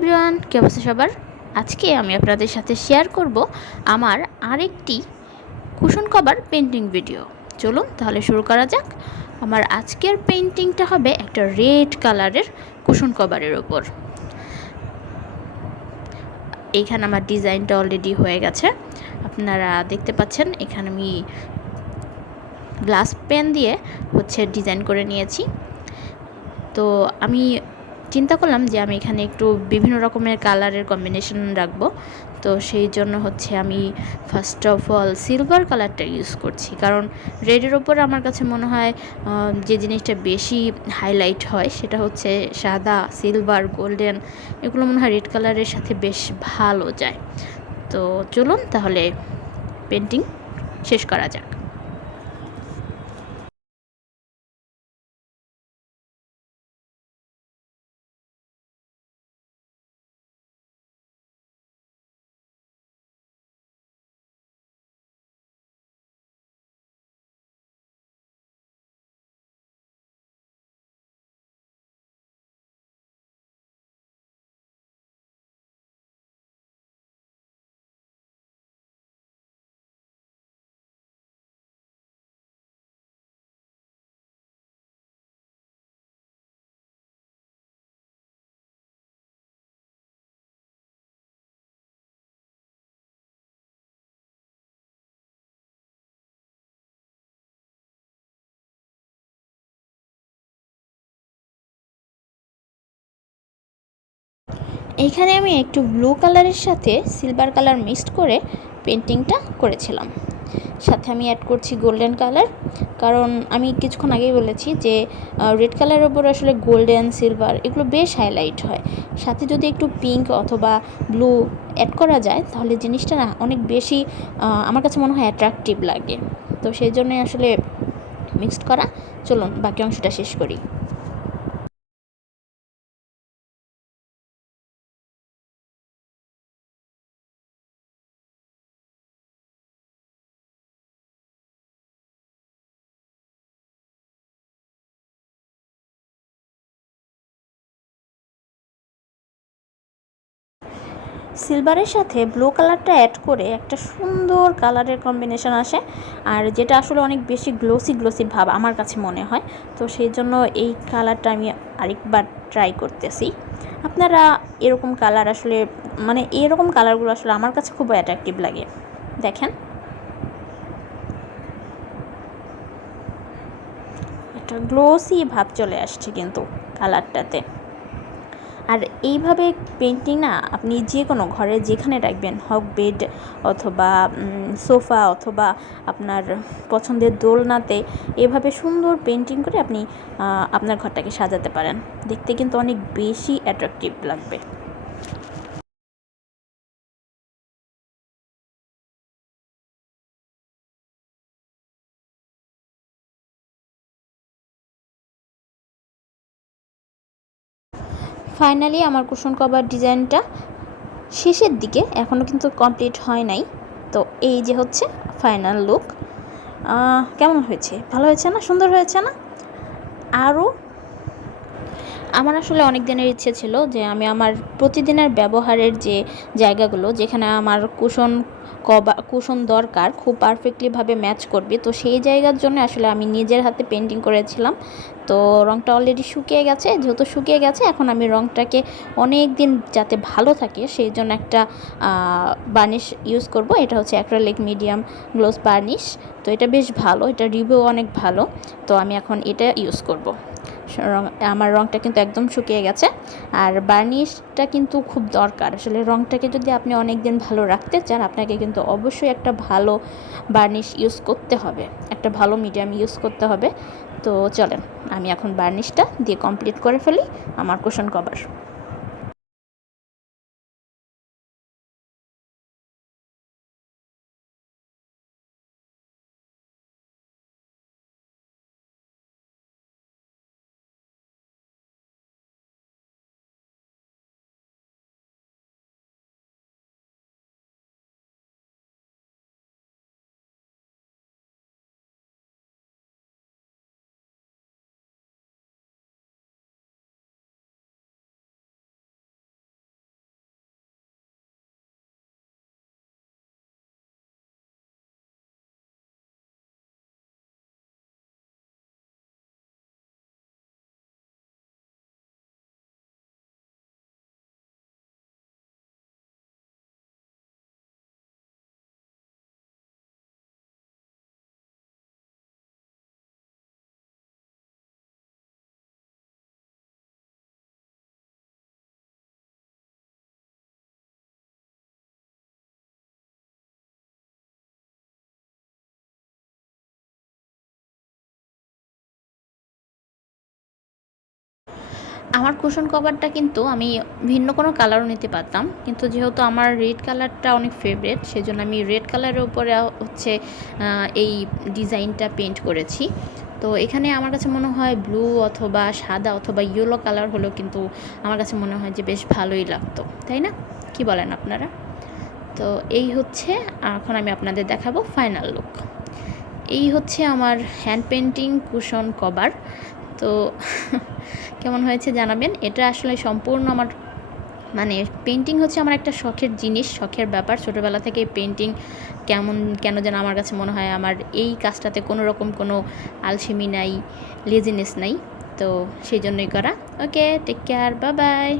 Everyone, কি অবস্থা সবার? আজকে আমি আপনাদের সাথে শেয়ার করব আমার আরেকটি কুশন কভার পেন্টিং ভিডিও। চলুন তাহলে শুরু করা যাক। আমার আজকের পেন্টিংটা হবে একটা রেড কালারের কুশন কভারের ওপর। এইখানে আমার ডিজাইনটা অলরেডি হয়ে গেছে, আপনারা দেখতে পাচ্ছেন। এখানে আমি গ্লাস পেন দিয়ে ডিজাইন করে নিয়েছি। তো আমি চিন্তা করলাম যে আমি এখানে একটু বিভিন্ন রকমের কালারের কম্বিনেশন রাখবো। তো সেই জন্য আমি ফার্স্ট অফ অল সিলভার কালারটা ইউজ করছি, কারণ রেডের ওপর আমার কাছে মনে হয় যে জিনিসটা বেশি হাইলাইট হয় সেটা হচ্ছে সাদা, সিলভার, গোল্ডেন, এগুলো মনে হয় রেড কালারের সাথে বেশ ভালো যায়। তো চলুন তাহলে পেন্টিং শেষ করা যাক। এইখানে আমি একটু ব্লু কালারের সাথে সিলভার কালার মিক্সড করে পেন্টিংটা করেছিলাম। সাথে আমি অ্যাড করছি গোল্ডেন কালার, কারণ আমি কিছুক্ষণ আগেই বলেছি যে রেড কালারের ওপর আসলে গোল্ডেন, সিলভার এগুলো বেশ হাইলাইট হয়। সাথে যদি একটু পিঙ্ক অথবা ব্লু অ্যাড করা যায় তাহলে জিনিসটা না অনেক বেশি আমার কাছে মনে হয় অ্যাট্রাকটিভ লাগে। তো সেই জন্যই আসলে মিক্সড করা। চলুন বাকি অংশটা শেষ করি। সিলভারের সাথে ব্লু কালারটা অ্যাড করে একটা সুন্দর কালারের কম্বিনেশন আসে, আর যেটা আসলে অনেক বেশি গ্লোসি গ্লোসি ভাব আমার কাছে মনে হয়। তো সেই জন্য এই কালারটা আমি আরেকবার ট্রাই করতেছি। আপনারা এরকম কালার আসলে এরকম কালারগুলো আসলে আমার কাছে খুব অ্যাট্রাকটিভ লাগে। দেখেন, একটা গ্লোসি ভাব চলে আসছে কিন্তু কালারটাতে। আর এইভাবে পেন্টিং না আপনি যে কোনো ঘরে যেখানে রাখবেন, হোক বেড অথবা সোফা অথবা আপনার পছন্দের দোলনাতে, এভাবে সুন্দর পেন্টিং করে আপনি আপনার ঘরটাকে সাজাতে পারেন। দেখতে কিন্তু অনেক বেশি অ্যাট্রাকটিভ লাগবে। ফাইনালি আমার কুশন কভার ডিজাইনটা শেষের দিকে, এখনও কিন্তু কমপ্লিট হয় নাই। তো এই যে ফাইনাল লুক। কেমন হয়েছে? ভালো হয়েছে না? সুন্দর হয়েছে না? আরও আমার আসলে অনেক দিনের ইচ্ছে ছিল যে আমি আমার প্রতিদিনের ব্যবহারের যে জায়গাগুলো, যেখানে আমার কুশন দরকার, খুব পারফেক্টলিভাবে ম্যাচ করবে, তো সেই জায়গার জন্য আসলে আমি নিজের হাতে পেন্টিং করেছিলাম। তো রঙটা অলরেডি শুকিয়ে গেছে। যেহেতু শুকিয়ে গেছে, এখন আমি রঙটাকে অনেক দিন যাতে ভালো থাকে সেই জন্য একটা বার্নিশ ইউজ করব। এটা অ্যাক্রিলিক মিডিয়াম গ্লোস বার্নিশ। তো এটা বেশ ভালো, এটা রিভিউ অনেক ভালো। তো আমি এখন এটা ইউজ করব। আমার রঙটা কিন্তু একদম শুকিয়ে গেছে। আর বার্নিশটা কিন্তু খুব দরকার আসলে। রঙটাকে যদি আপনি অনেক দিন ভালো রাখতে চান, আপনাকে কিন্তু অবশ্যই একটা ভালো বার্নিশ ইউজ করতে হবে, একটা ভালো মিডিয়াম ইউজ করতে হবে। তো চলেন আমি এখন বার্নিশটা দিয়ে কমপ্লিট করে ফেলি আমার কুশন কভার। আমার কুশন কভারটা কিন্তু আমি ভিন্ন কোনো কালারও নিতে পারতাম, কিন্তু যেহেতু আমার রেড কালারটা অনেক ফেভারিট, সেজন্য আমি রেড কালারের উপরে হচ্ছে এই ডিজাইনটা পেন্ট করেছি। তো এখানে আমার কাছে মনে হয় ব্লু অথবা সাদা অথবা ইয়েলো কালার হলেও কিন্তু আমার কাছে মনে হয় যে বেশ ভালোই লাগতো, তাই না? কি বলেন আপনারা? তো এই হচ্ছে, এখন আমি আপনাদের দেখাবো ফাইনাল লুক। এই হচ্ছে আমার হ্যান্ড পেন্টিং কুশন কভার। তো কেমন হয়েছে জানাবেন। এটা আসলে সম্পূর্ণ আমার মানে পেন্টিং হচ্ছে আমার একটা শখের জিনিস, শখের ব্যাপার। ছোটোবেলা থেকে পেন্টিং কেন যেন আমার কাছে মনে হয় আমার এই কাজটাতে কোনো রকম কোনো আলসেমি নাই, লেজিনেস নাই। তো সেই জন্যই করা। ওকে, টেক কেয়ার, বাই বাই।